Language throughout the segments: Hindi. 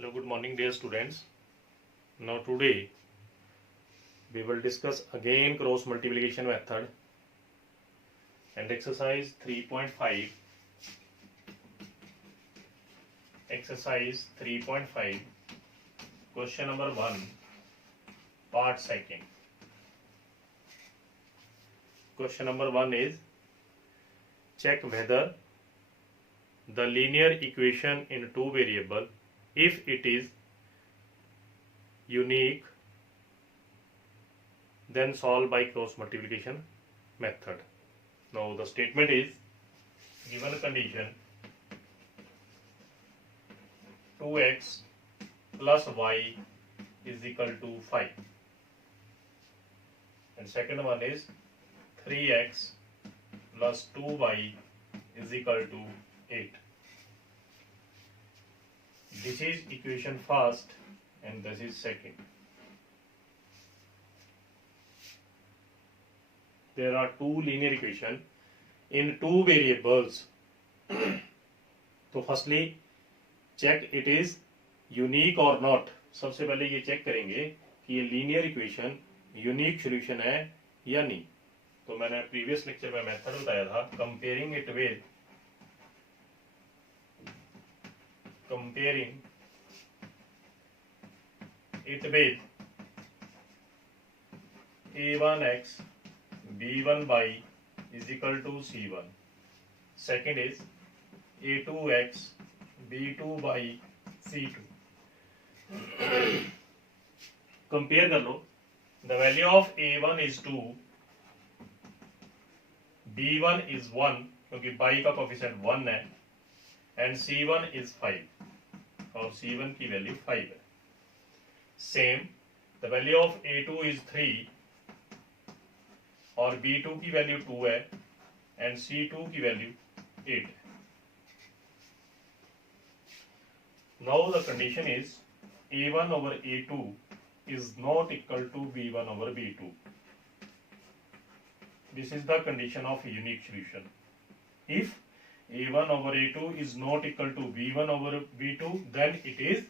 Hello, good morning, dear students. Now today we will discuss again cross multiplication method and exercise 3.5. Exercise 3.5, question number 1, part 2nd. Question number 1 is check whether the linear equation in two variable, if it is unique, then solve by cross multiplication method. Now the statement is given condition 2x plus y is equal to 5, and second one is 3x plus 2y is equal to 8. This is equation first and this is second. There are two linear equation in two variables. तो firstly check it is unique और नॉट. सबसे पहले ये चेक करेंगे कि ये लीनियर इक्वेशन यूनिक सॉल्यूशन है या नहीं. तो मैंने प्रीवियस लेक्चर में मेथड बताया था comparing it with a1x b1y is equal to c1. Second is a2x b2y c2. Compare कर लो. The value of a1 is 2, b1 is 1 क्योंकि y का कोफिशिएंट 1 है, एंड c1 is 5 और c1 की वैल्यू 5 है. Same the value of a2 is 3 और b2 की वैल्यू 2 है एंड c2 की वैल्यू 8 है. Now the condition is a1 over a2 is not equal to b1 over b2. This is the condition of unique solution. If a1 over a2 is not equal to b1 over b2, then it is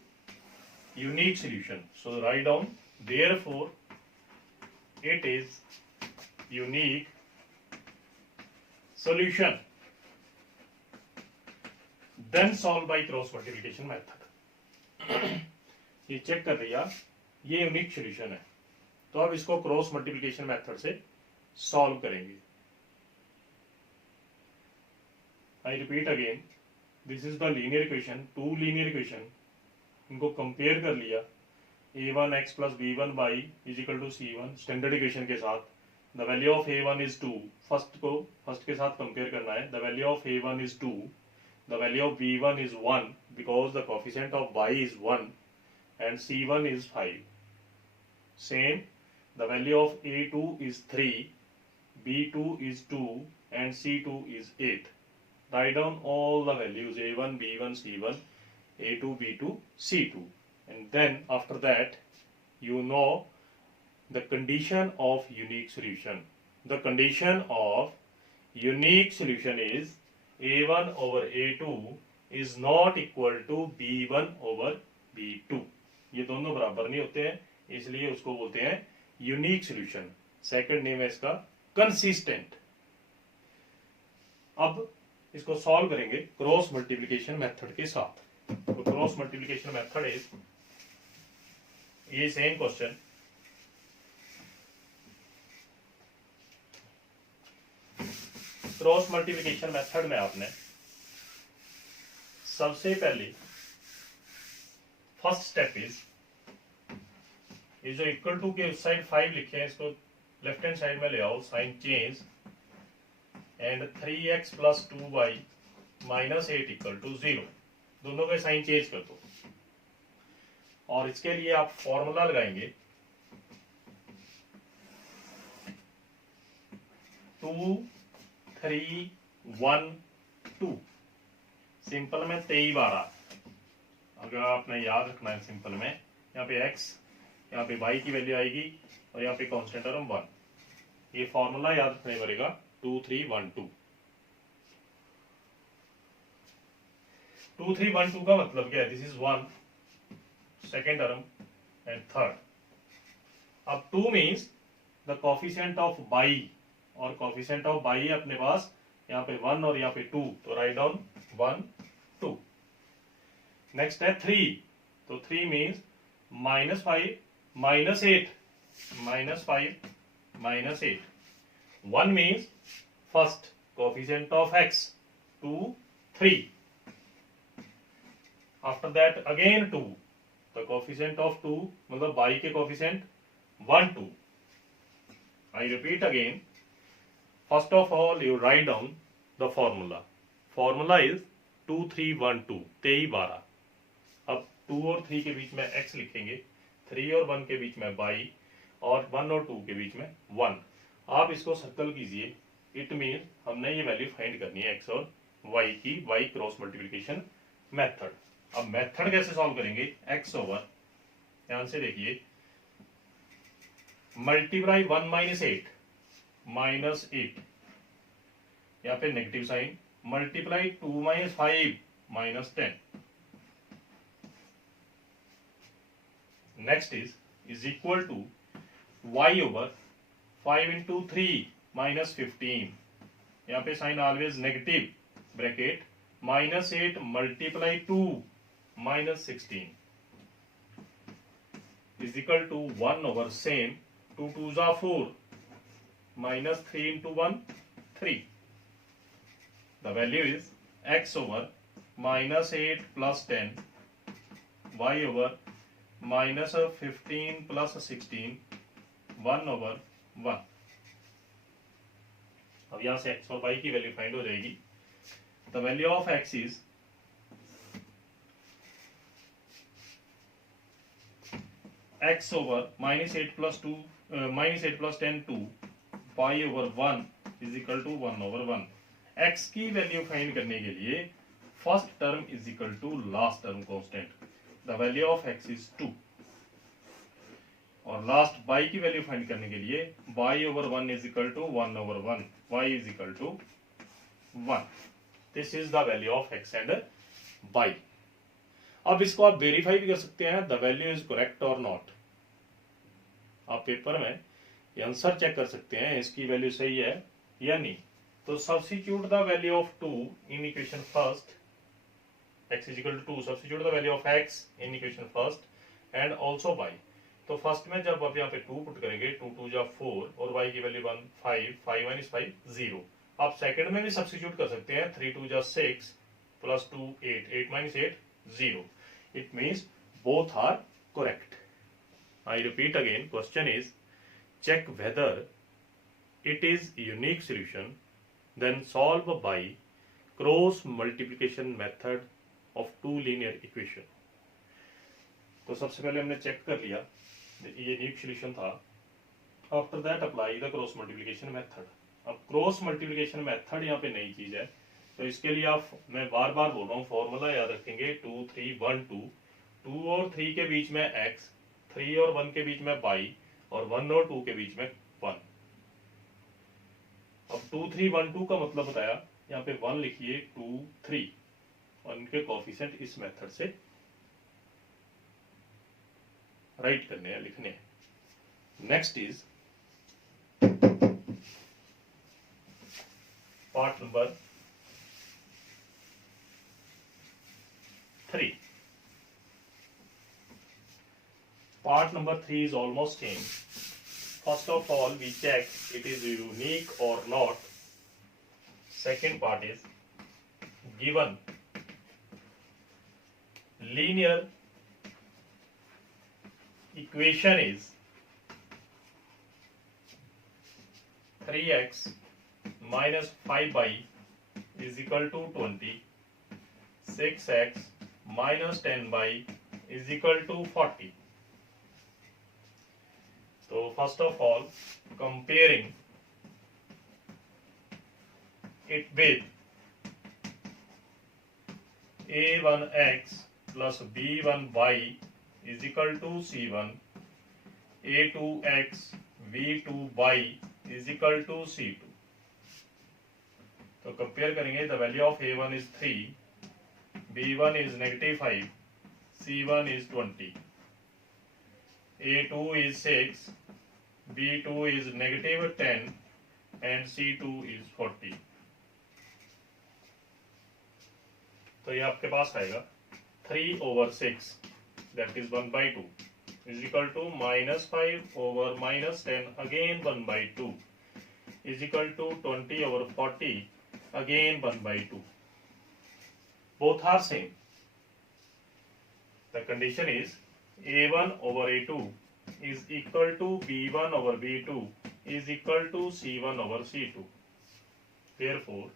unique solution. So write down, therefore it is unique solution. Then solve by cross multiplication method. ये चेक कर लिया, ये यूनिक सॉल्यूशन है, तो अब इसको क्रॉस मल्टीप्लिकेशन मेथड से सॉल्व करेंगे. I repeat again, this is the linear equation, two linear equation. इनको कंपेयर कर लिया, a1x plus b1y is equal to c1 standard equation के साथ. The value of a1 is 2. First के साथ कंपेयर करना है. The value of a1 is 2, the value of b1 is 1 because the coefficient of y is 1 and c1 is 5. Same, the value of a2 is 3, b2 is 2 and c2 is 8. Write down all the values a1, b1, c1, a2, b2, c2, and then after that you know the condition of unique solution. The condition of unique solution is a1 over a2 is not equal to b1 over b2. ये दोनों बराबर नहीं होते हैं, इसलिए उसको बोलते हैं यूनिक सॉल्यूशन. सेकंड नेम है इसका कंसिस्टेंट. अब इसको सॉल्व करेंगे क्रॉस मल्टीप्लिकेशन मेथड के साथ. तो क्रॉस मल्टीप्लिकेशन मेथड इज ये same question. Cross multiplication method में आपने सबसे पहले फर्स्ट स्टेप इज ये जो इक्वल टू के उस साइड 5 लिखे हैं, इसको लेफ्ट हैंड साइड में ले आओ, sign change, and 3x plus 2y minus 8 equal to 0. दोनों के साइन चेंज कर दो और इसके लिए आप फॉर्मूला लगाएंगे 2 3 1 2. सिंपल में 23 बार आ. अगर आपने याद रखना है सिंपल में, यहाँ पे x, यहाँ पे y की वैल्यू आएगी और यहाँ पे कांस्टेंट टर्म 1. ये फॉर्मूला याद रखने पड़ेगा 2 3 1 2. 2 3 1 2 का मतलब क्या है? This is 1 second term and third. अब 2 means the coefficient of by, और coefficient of by है अपने पास यहाँ पे 1 और यहाँ पे 2, तो राइट डाउन 1 2. नेक्स्ट है 3, तो 3 means -5 -8, -5 -8. 1 means first coefficient of x 2 3. After that again 2, the coefficient of 2 मतलब y के coefficient 1 2. I repeat again. First of all you write down the formula. Formula is 2 3 1 2 23 12. अब 2 और 3 के बीच में x लिखेंगे, 3 और 1 के बीच में y, और 1 और 2 के बीच में 1. आप इसको सर्कल कीजिए. इट मीन हमने ये वैल्यू फाइंड करनी है x और y की, y क्रॉस मल्टीप्लिकेशन मेथड. अब मेथड कैसे सॉल्व करेंगे? x ओवर, ध्यान से देखिए, मल्टीप्लाई 1 माइनस 8 -8, यहाँ पे negative sign, multiply 2 minus 5 -10. Next is equal to y over 5 into 3 -15, यहाँ पे sign always negative, bracket -8 multiply 2 -16 is equal to 1 over same 2 2s are 4 -3 into 1 3. The value is x over -8 plus 10, y over -15 plus 16, 1 over 1. अब यहां से x और y की वैल्यू फाइंड हो जाएगी. The value of x is x over -8 plus 2 -8 plus 10 2, y over 1 is equal to 1 over 1. x की वैल्यू फाइंड करने के लिए first term is equal to last term constant. The value of x is 2. और लास्ट y की वैल्यू फाइंड करने के लिए y over 1 is equal to 1 over 1, y is equal to 1. This is the value of x and y. अब इसको आप वेरीफाई भी कर सकते हैं, द वैल्यू इज करेक्ट और नॉट. आप पेपर में ये आंसर चेक कर सकते हैं इसकी वैल्यू सही है या नहीं. तो substitute the value of 2 in equation first, x is equal to 2, substitute the value of x in equation first and also y. तो फर्स्ट में जब आप यहाँ पे 2 पुट करेंगे, 2 2 जा 4 और y की वैल्यू 1 5 5 माइनस 5 0. आप सेकंड में भी सब्स्टिट्यूट कर सकते हैं, 3 2 जा 6 plus 2 8 8 minus 8 0. It means both are correct. I repeat again, question is check whether it is unique solution, then solve by cross multiplication method of two linear equation. तो सबसे पहले हमने चेक कर लिया ये यूनिक सॉल्यूशन था. After that apply the cross multiplication method. अब क्रॉस मल्टीप्लिकेशन मेथड यहाँ पे नई चीज है, तो इसके लिए आप, मैं बार बार बोल रहा हूँ, फॉर्मूला याद रखेंगे 2 3 1 2. 2 और 3 के बीच में x, 3 और 1 के बीच में y, और 1 और 2 के बीच में 1. अब 2 3 1 2 का मतलब बताया, यहाँ पे 1 लिखिए 2 3, और इनके कोएफिशिएंट इस मेथड से राइट करने हैं, लिखने हैं. Next is part number 3. Part number 3 is almost same. First of all, we check it is unique or not. Second part is given linear equation is 3x minus 5y is equal to 20. 6x minus 10y is equal to 40. So first of all, comparing it with a1x plus b1y is equal to c1, a2x v2y is equal to c2. तो कंपेयर करेंगे, the value of a1 is 3, b1 is -5, c1 is 20. A2 is 6, B2 is -10 and C2 is 40। तो ये आपके पास आएगा 3/6 that is 1/2 is equal to -5/-10 again 1/2 is equal to 20/40 again 1/2. Both are same. The condition is A1/A2 is equal to B1/B2 is equal to C1/C2. Therefore,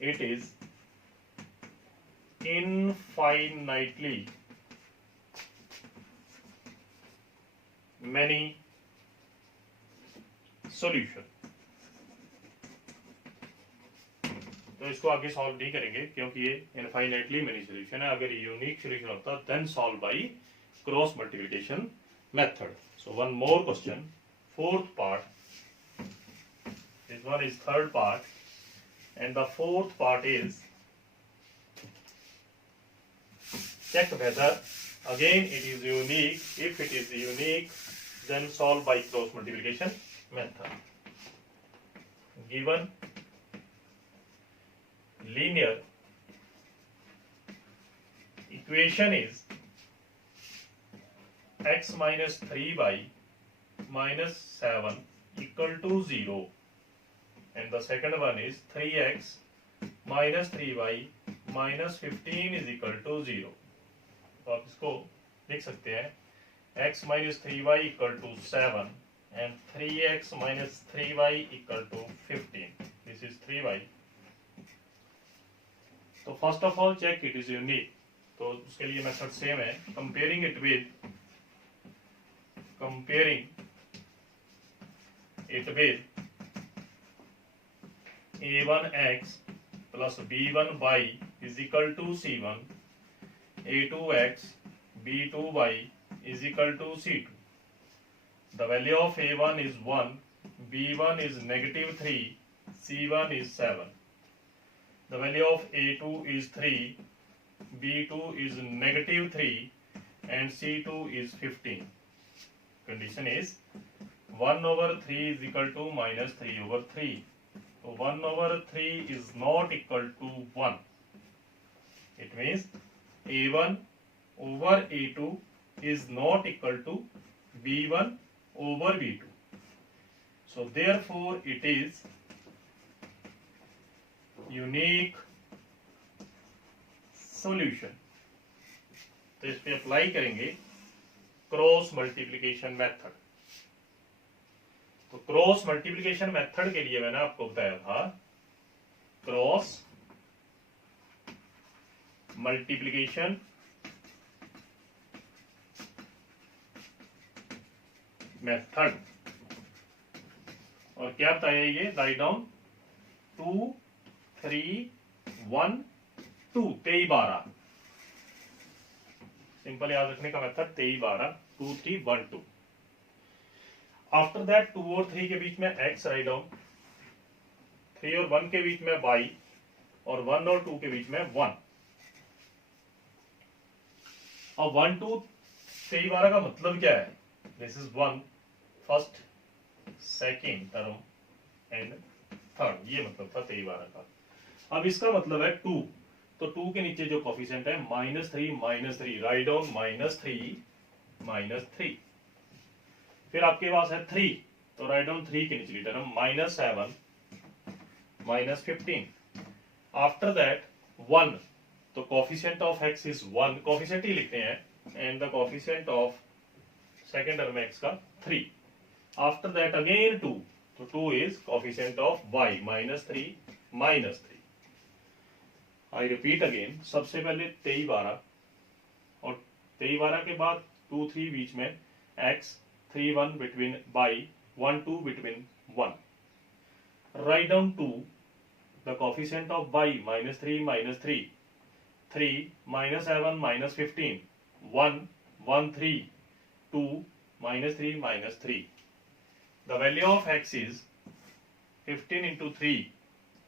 it is infinitely many solution। तो इसको आगे सॉल्व नहीं करेंगे क्योंकि ये इनफाइनाइटली मेनी सोल्यूशन है। अगर यूनिक सोल्यूशन होता then solve by cross multiplication method. So one more question, fourth part, this one is third part and the fourth part is check whether again it is unique. If it is unique, then solve by cross multiplication method. Given linear equation is x minus 3y minus 7 equal to 0, and the second one is 3x minus 3y minus 15 is equal to 0। तो आप इसको लिख सकते हैं x minus 3y equal to 7 and 3x minus 3y equal to 15। This is 3y। तो first of all check it is unique. तो उसके लिए मेथड सेम है, comparing it with A1x plus B1y is equal to C1, A2x B2y is equal to C2। The value of A1 is 1, B1 is -3, C1 is 7। The value of A2 is 3, B2 is -3 and C2 is 15। Condition is 1/3 is equal to -3/3। So 1/3 is not equal to 1. It means A1/A2 is not equal to B1/B2. So therefore it is unique solution। तो इस पे अप्लाई करेंगे क्रॉस मल्टीप्लिकेशन मेथड। तो क्रॉस मल्टीप्लिकेशन मेथड के लिए मैंने आपको बताया था क्रॉस मल्टीप्लिकेशन मेथड। और क्या बताया ये, राइट डाउन 2 3 1 2 23 12। सिंपल याद रखने का मेथड 23 12 2 3 1 2। आफ्टर दैट 2 और 3 के बीच में x राइट डाउन, 3 और 1 के बीच में y और 1 और 2 के बीच में 1। अब 1 2 23 12 का मतलब क्या है, this is 1 first second term and third, ये मतलब था 23 12 का। अब इसका मतलब है 2, तो 2 के नीचे जो कोफिशिएंट है -3 राइट डाउन -3। फिर आपके पास है 3, तो राइट डाउन 3 के निचली टर्म -7 -15। आफ्टर दैट 1, तो coefficient of x is 1, coefficient ही लिखते हैं, and the coefficient of second term x का 3। आफ्टर दैट अगेन 2, तो 2 is coefficient of y -3। I repeat again, सबसे पहले 23 12 और 23 12 के बाद 2 3 बीच में x 3 1 between y 1 2 between 1। Write down 2, the coefficient of y -3 -3 3 -7 -15 1 1 3 2 -3 -3। The value of x is 15 into 3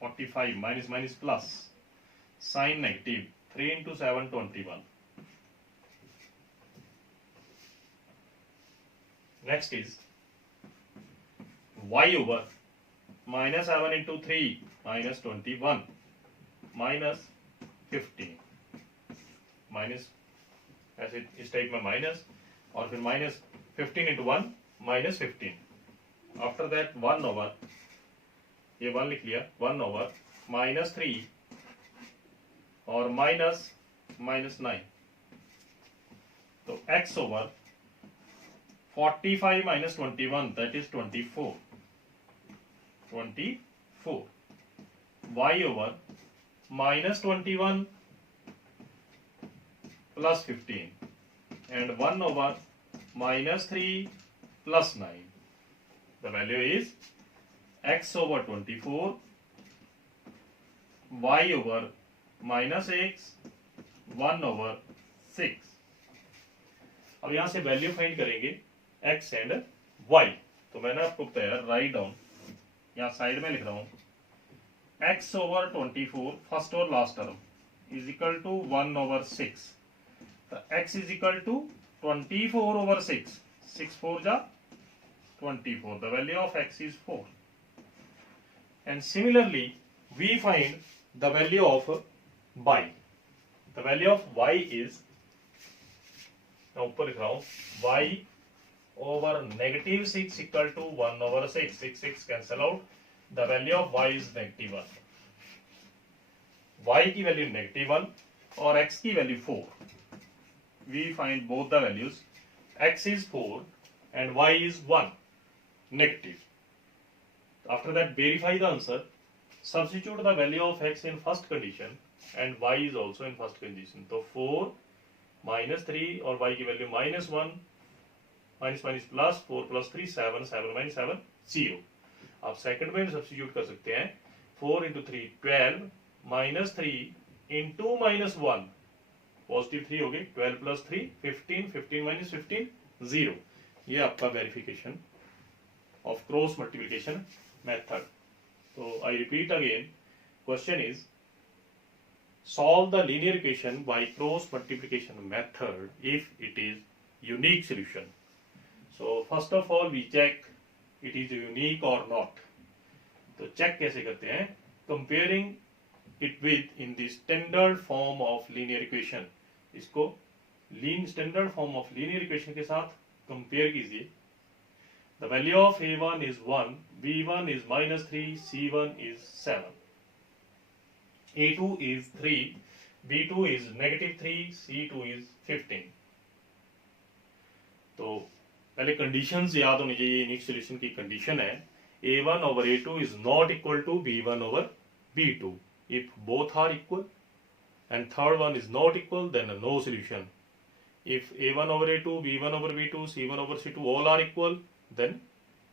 45 minus plus sign negative 3 into 7 21। Next is y over -7 into 3 -21 -15 minus ऐसे इस टाइप में माइनस और फिर -15 into 1 -15 आफ्टर दैट 1 ओवर ये 1 लिख लिया 1 ओवर -3 और -9 तो x over 45 - 21 that is 24 y over -21 plus 15 and 1 over -3 plus 9. The value is x over 24 y over -x 1 over 6. अब यहां से वैल्यू फाइंड करेंगे x एंड y. तो मैंने आपको बताया राइट डाउन यहाँ साइड में लिख रहा हूं x ओवर 24 फर्स्ट और last term is equal to 1 over 6. तो x is equal to 24 over 6 6 4 जा 24. The value of x is 4 and similarly we find the value of y. The value of y is ऊपर लिख रहा हूं y over -6 equal to 1 over 6. 6 cancel out. The value of y is -1. y की वैल्यू -1 और x की value 4. We find both the values. x is 4 and y is 1 negative. After that verify the answer. Substitute the value of x in first condition and y is also in first condition. तो 4 -3 और y की value -1 minus minus plus 4 plus 3 7 7 minus 7 0. आप सेकंड में सब्स्टिट्यूट कर सकते हैं 4 into 3 12 -3 into -1 पॉजिटिव 3 हो गए 12 प्लस 3 15 15 माइनस 15 0. ये आपका verification of cross multiplication method. तो I repeat again question is solve the linear equation by cross multiplication method if it is unique solution. So first of all we check it is unique or not. तो चेक कैसे करते हैं comparing it with in the standard form of linear equation. इसको standard form of linear equation के साथ compare कीजिए. The value of a1 is 1, b1 is -3, c1 is 7, a2 is 3, b2 is -3, c2 is 15. तो पहले कंडीशंस याद होनी चाहिए. यूनिक सॉल्यूशन की कंडीशन है a1 over a2 is not equal to b1 over b2. If both are equal and third one is not equal, then no solution. If a1 over a2, b1 over b2, c1 over c2 all are equal, then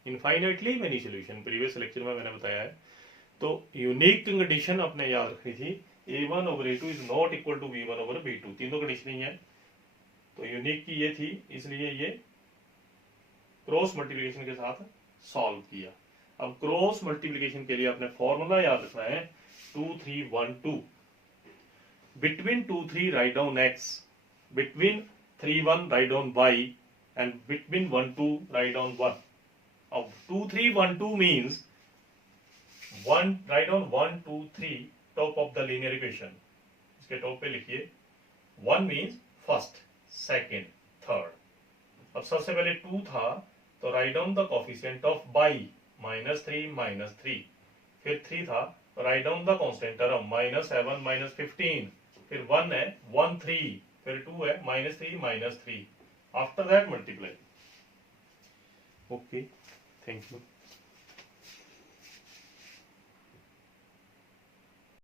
infinitely many solution. Previous lecture में मैंने बताया है. तो यूनिक कंडीशन अपने याद रखनी थी a1 over a2 is not equal to b1 over b2. तीनों कंडीशन ही है. तो यूनिक की ये थी, इसलिए ये क्रॉस मल्टीप्लिकेशन के साथ सॉल्व किया. अब क्रॉस मल्टीप्लिकेशन के लिए आपने फॉर्मूला याद रखना है 2 3 1 2. Between 2 3 write down x, between 3 1 write down y and between 1 2 write down 1. अब 2 3 1 2 means 1 write down 1 2 3 top of the linear equation. इसके टॉप पे लिखिए 1 मींस फर्स्ट सेकंड थर्ड. अब सबसे पहले 2 था तो write down the coefficient of y -3 फिर 3 था write down the constant term -7 -15 फिर 1 है 1 3 फिर 2 है -3 -3. After that multiply. Okay, thank you.